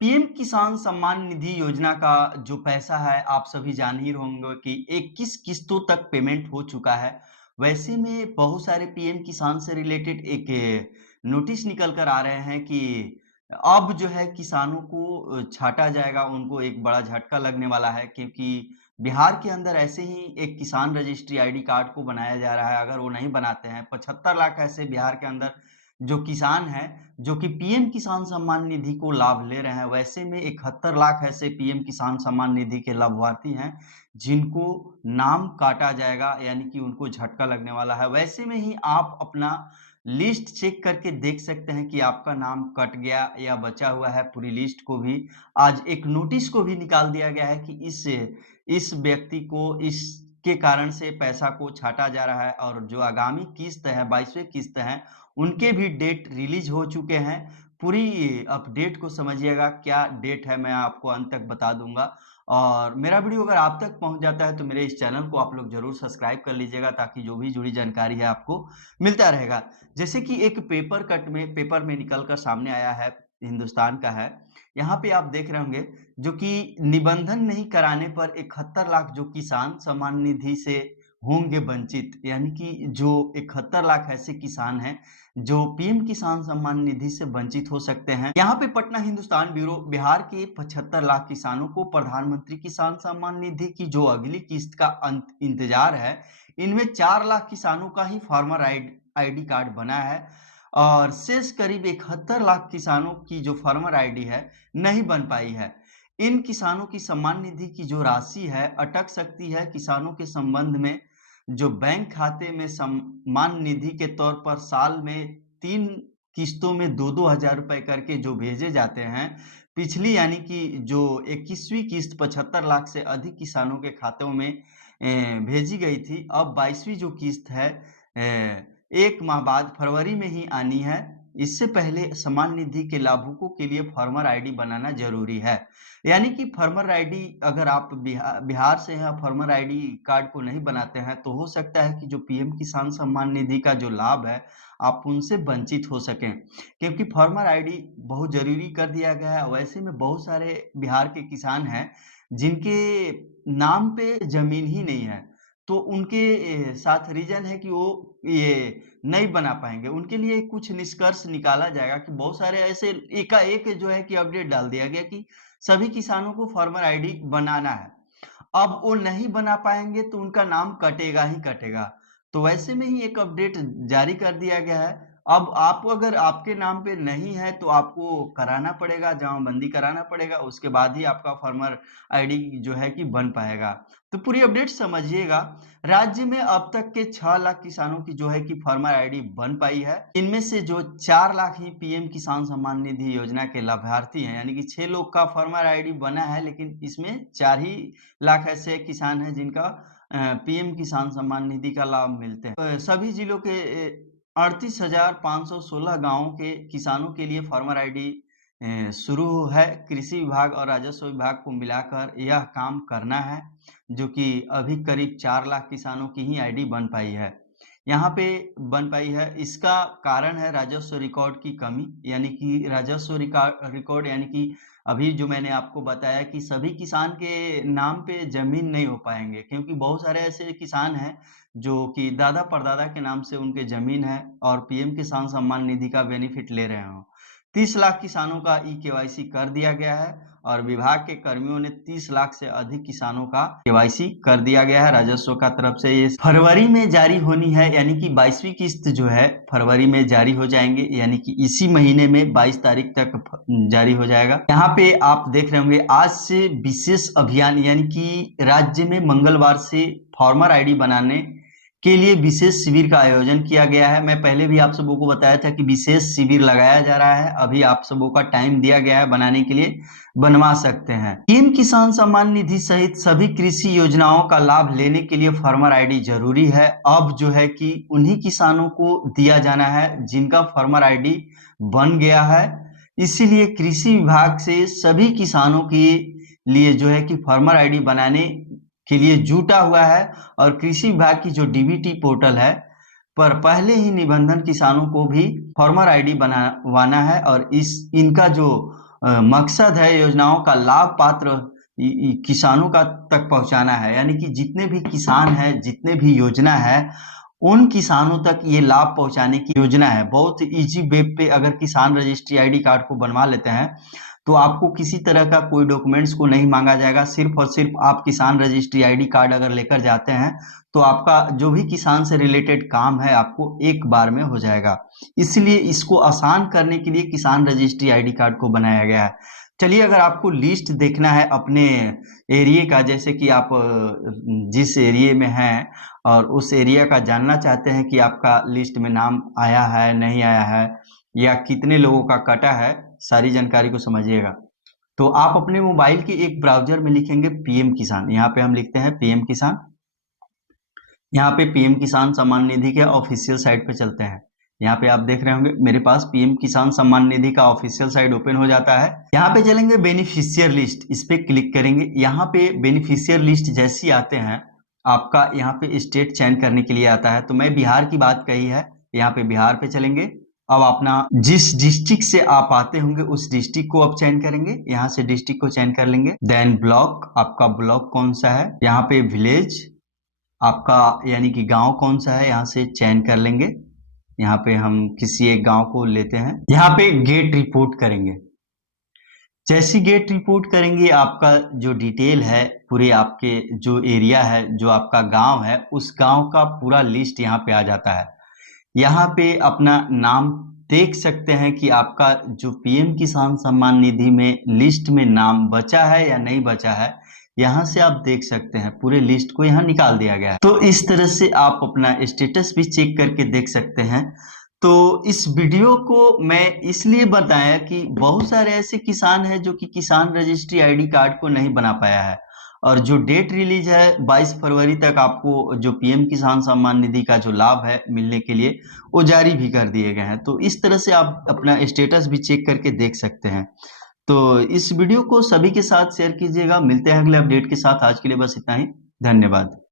PM किसान सम्मान निधि योजना का जो पैसा है आप सभी जान ही होंगे कि 21 किस्तों तक पेमेंट हो चुका है। वैसे में बहुत सारे पीएम किसान से रिलेटेड एक नोटिस निकल कर आ रहे हैं कि अब जो है किसानों को छांटा जाएगा, उनको एक बड़ा झटका लगने वाला है क्योंकि बिहार के अंदर ऐसे ही एक किसान रजिस्ट्री आईडी कार्ड को बनाया जा रहा है। अगर वो नहीं बनाते हैं, 75 लाख ऐसे बिहार के अंदर जो किसान हैं जो कि पीएम किसान सम्मान निधि को लाभ ले रहे हैं। वैसे में 71 लाख ऐसे पीएम किसान सम्मान निधि के लाभार्थी हैं जिनको नाम काटा जाएगा, यानी कि उनको झटका लगने वाला है। वैसे में ही आप अपना लिस्ट चेक करके देख सकते हैं कि आपका नाम कट गया या बचा हुआ है। पूरी लिस्ट को भी आज एक नोटिस को भी निकाल दिया गया है कि इस व्यक्ति को इसके कारण से पैसा को छाटा जा रहा है और जो आगामी किस्त है 22वें किस्त है उनके भी डेट रिलीज हो चुके हैं। पूरी अपडेट को समझिएगा, क्या डेट है मैं आपको अंत तक बता दूंगा। और मेरा वीडियो अगर आप तक पहुंच जाता है तो मेरे इस चैनल को आप लोग जरूर सब्सक्राइब कर लीजिएगा ताकि जो भी जुड़ी जानकारी है आपको मिलता रहेगा। जैसे कि एक पेपर में निकल कर सामने आया है, हिंदुस्तान का है। यहाँ पे आप देख रहे होंगे जो कि निबंधन नहीं कराने पर 71 लाख जो किसान सम्मान निधि से होंगे वंचित, यानी कि जो 71 लाख ऐसे किसान हैं जो पीएम किसान सम्मान निधि से वंचित हो सकते हैं। यहाँ पे पटना हिंदुस्तान ब्यूरो बिहार के 75 लाख किसानों को प्रधानमंत्री किसान सम्मान निधि की जो अगली किस्त का इंतजार है, इनमें 4 लाख किसानों का ही फार्मर आईडी कार्ड बना है और शेष करीब 71 लाख किसानों की जो फार्मर आईडी है नहीं बन पाई है। इन किसानों की सम्मान निधि की जो राशि है अटक सकती है। किसानों के संबंध में जो बैंक खाते में सम्मान निधि के तौर पर साल में 3 किस्तों में 2-2 हजार रुपए करके जो भेजे जाते हैं, पिछली यानी कि जो 21वीं किस्त 75 लाख से अधिक किसानों के खातों में भेजी गई थी। अब 22वीं जो किस्त है 1 माह बाद फरवरी में ही आनी है। इससे पहले सम्मान निधि के लाभुकों के लिए फार्मर आईडी बनाना जरूरी है। यानी कि फार्मर आईडी अगर आप बिहार से हैं, फार्मर आईडी कार्ड को नहीं बनाते हैं तो हो सकता है कि जो पीएम किसान सम्मान निधि का जो लाभ है आप उनसे वंचित हो सकें, क्योंकि फार्मर आईडी बहुत जरूरी कर दिया गया है। वैसे में बहुत सारे बिहार के किसान हैं जिनके नाम पे जमीन ही नहीं है, तो उनके साथ रीजन है कि वो ये नहीं बना पाएंगे। उनके लिए कुछ निष्कर्ष निकाला जाएगा कि बहुत सारे ऐसे एकाएक जो है कि अपडेट डाल दिया गया कि सभी किसानों को फार्मर आईडी बनाना है। अब वो नहीं बना पाएंगे तो उनका नाम कटेगा ही कटेगा। तो वैसे में ही एक अपडेट जारी कर दिया गया है। अब आप अगर आपके नाम पे नहीं है तो आपको कराना पड़ेगा, जमाबंदी कराना पड़ेगा, उसके बाद ही आपका फार्मर आईडी जो है कि बन पाएगा। तो पूरी अपडेट समझिएगा। राज्य में अब तक के 6 लाख किसानों की जो है कि फार्मर आईडी बन पाई है। इनमें से जो 4 लाख ही पीएम किसान सम्मान निधि योजना के लाभार्थी हैं, यानी कि 6 लोग का फार्मर आईडी बना है, लेकिन इसमें 4 ही लाख ऐसे किसान हैं जिनका पीएम किसान सम्मान निधि का लाभ मिलते हैं। सभी जिलों के 38,516 गांवों के किसानों के लिए फार्मर आईडी शुरू है। कृषि विभाग और राजस्व विभाग को मिलाकर यह काम करना है, जो कि अभी करीब 4 लाख किसानों की ही आईडी बन पाई है। यहाँ पे बन पाई है, इसका कारण है राजस्व रिकॉर्ड की कमी, यानी कि राजस्व रिकॉर्ड यानी कि अभी जो मैंने आपको बताया कि सभी किसान के नाम पे जमीन नहीं हो पाएंगे, क्योंकि बहुत सारे ऐसे किसान हैं जो कि दादा परदादा के नाम से उनके जमीन है और पीएम किसान सम्मान निधि का बेनिफिट ले रहे हो। 30 लाख किसानों का ई केवाईसी कर दिया गया है और विभाग के कर्मियों ने 30 लाख से अधिक किसानों का केवाईसी कर दिया गया है राजस्व का तरफ से। ये फरवरी में जारी होनी है, यानी कि 22वीं किस्त जो है फरवरी में जारी हो जाएंगे, यानी कि इसी महीने में 22 तारीख तक जारी हो जाएगा। यहाँ पे आप देख रहे होंगे आज से विशेष अभियान, यानी कि राज्य में मंगलवार से फार्मर आईडी बनाने के लिए विशेष शिविर का आयोजन किया गया है। मैं पहले भी आप सबों को बताया था कि विशेष शिविर लगाया जा रहा है। अभी आप सबों का टाइम दिया गया है बनाने के लिए, बनवा सकते हैं। पीएम किसान सम्मान निधि सहित सभी कृषि योजनाओं का लाभ लेने के लिए फार्मर आईडी जरूरी है। अब जो है कि उन्हीं किसानों को दिया जाना है जिनका फार्मर आईडी बन गया है। इसीलिए कृषि विभाग से सभी किसानों के लिए जो है कि फार्मर आईडी बनाने के लिए जुटा हुआ है और कृषि विभाग की जो डीबीटी पोर्टल है पर पहले ही निबंधन किसानों को भी फार्मर आईडी बनवाना है और इनका जो मकसद है योजनाओं का लाभ पात्र किसानों का तक पहुंचाना है, यानी कि जितने भी किसान हैं, जितने भी योजना है, उन किसानों तक ये लाभ पहुंचाने की योजना है। बहुत इजी वेब पे अगर किसान रजिस्ट्री आईडी कार्ड को बनवा लेते हैं तो आपको किसी तरह का कोई डॉक्यूमेंट्स को नहीं मांगा जाएगा। सिर्फ और सिर्फ आप किसान रजिस्ट्री आईडी कार्ड अगर लेकर जाते हैं तो आपका जो भी किसान से रिलेटेड काम है आपको एक बार में हो जाएगा। इसलिए इसको आसान करने के लिए किसान रजिस्ट्री आईडी कार्ड को बनाया गया है। चलिए, अगर आपको लिस्ट देखना है अपने एरिया का, जैसे कि आप जिस एरिया में हैं और उस एरिया का जानना चाहते हैं कि आपका लिस्ट में नाम आया है नहीं आया है या कितने लोगों का कटा है, सारी जानकारी को समझिएगा। तो आप अपने मोबाइल के एक ब्राउजर में लिखेंगे पीएम किसान। यहाँ पे हम लिखते हैं पीएम किसान। यहाँ पे पीएम किसान सम्मान निधि के ऑफिशियल साइट पे चलते हैं। यहाँ पे आप देख रहे होंगे मेरे पास पीएम किसान सम्मान निधि का ऑफिशियल साइट ओपन हो जाता है। यहाँ पे चलेंगे बेनिफिशियर लिस्ट, इस पे क्लिक करेंगे। यहाँ पे बेनिफिशियर लिस्ट जैसी आते हैं, आपका यहाँ पे स्टेट चयन करने के लिए आता है। तो मैं बिहार की बात कही है, यहाँ पे बिहार पे चलेंगे। अब अपना जिस डिस्ट्रिक्ट से आप आते होंगे उस डिस्ट्रिक्ट को आप चयन करेंगे, यहाँ से डिस्ट्रिक्ट को चयन कर लेंगे। देन ब्लॉक, आपका ब्लॉक कौन सा है, यहाँ पे विलेज आपका यानी कि गांव कौन सा है, यहाँ से चयन कर लेंगे। यहाँ पे हम किसी एक गांव को लेते हैं। यहाँ पे गेट रिपोर्ट करेंगे। जैसी गेट रिपोर्ट करेंगे आपका जो डिटेल है, पूरे आपके जो एरिया है, जो आपका गांव है, उस गांव का पूरा लिस्ट यहाँ पे आ जाता है। यहाँ पे अपना नाम देख सकते हैं कि आपका जो पीएम किसान सम्मान निधि में लिस्ट में नाम बचा है या नहीं बचा है। यहाँ से आप देख सकते हैं पूरे लिस्ट को यहाँ निकाल दिया गया है। तो इस तरह से आप अपना स्टेटस भी चेक करके देख सकते हैं। तो इस वीडियो को मैं इसलिए बताया कि बहुत सारे ऐसे किसान हैं जो कि किसान रजिस्ट्री आईडी कार्ड को नहीं बना पाया है, और जो डेट रिलीज है 22 फरवरी तक आपको जो पीएम किसान सम्मान निधि का जो लाभ है मिलने के लिए वो जारी भी कर दिए गए हैं। तो इस तरह से आप अपना स्टेटस भी चेक करके देख सकते हैं। तो इस वीडियो को सभी के साथ शेयर कीजिएगा। मिलते हैं अगले अपडेट के साथ। आज के लिए बस इतना ही। धन्यवाद।